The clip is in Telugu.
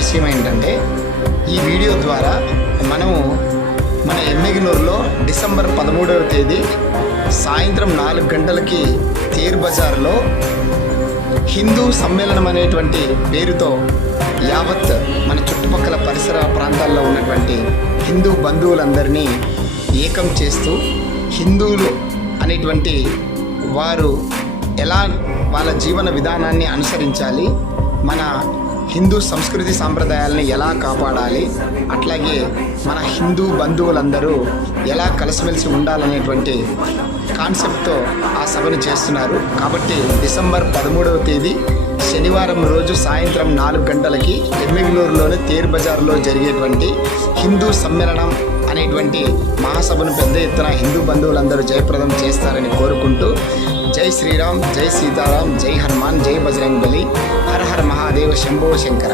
విషయం ఏంటంటే ఈ వీడియో ద్వారా మనము మన ఎమ్మెగినూరులో డిసెంబర్ పదమూడవ తేదీ సాయంత్రం నాలుగు గంటలకి తేర్ బజార్లో హిందూ సమ్మేళనం అనేటువంటి పేరుతో యావత్ మన చుట్టుపక్కల పరిసర ప్రాంతాల్లో ఉన్నటువంటి హిందూ బంధువులందరినీ ఏకం చేస్తూ హిందువులు అనేటువంటి వారు ఎలా వాళ్ళ జీవన విధానాన్ని అనుసరించాలి మన హిందూ సంస్కృతి సాంప్రదాయాలని ఎలా కాపాడాలి అట్లాగే మన హిందూ బంధువులందరూ ఎలా కలిసిమెలిసి ఉండాలనేటువంటి కాన్సెప్ట్తో ఆ సభను చేస్తున్నారు. కాబట్టి డిసెంబర్ పదమూడవ తేదీ శనివారం రోజు సాయంత్రం నాలుగు గంటలకి ఎమ్మిగనూరులోని తేర్ బజార్లో జరిగేటువంటి హిందూ సమ్మేళనం అనేటువంటి మహాసభను పెద్ద ఎత్తున హిందూ బంధువులందరూ జయప్రదం చేస్తారని కోరుకుంటూ జై శ్రీరామ్ జై సీతారాం జై హనుమాన్ జై బజరంగ్ బలి హర హర ದೇವ ಶಂಭೋ ಶಂಕರ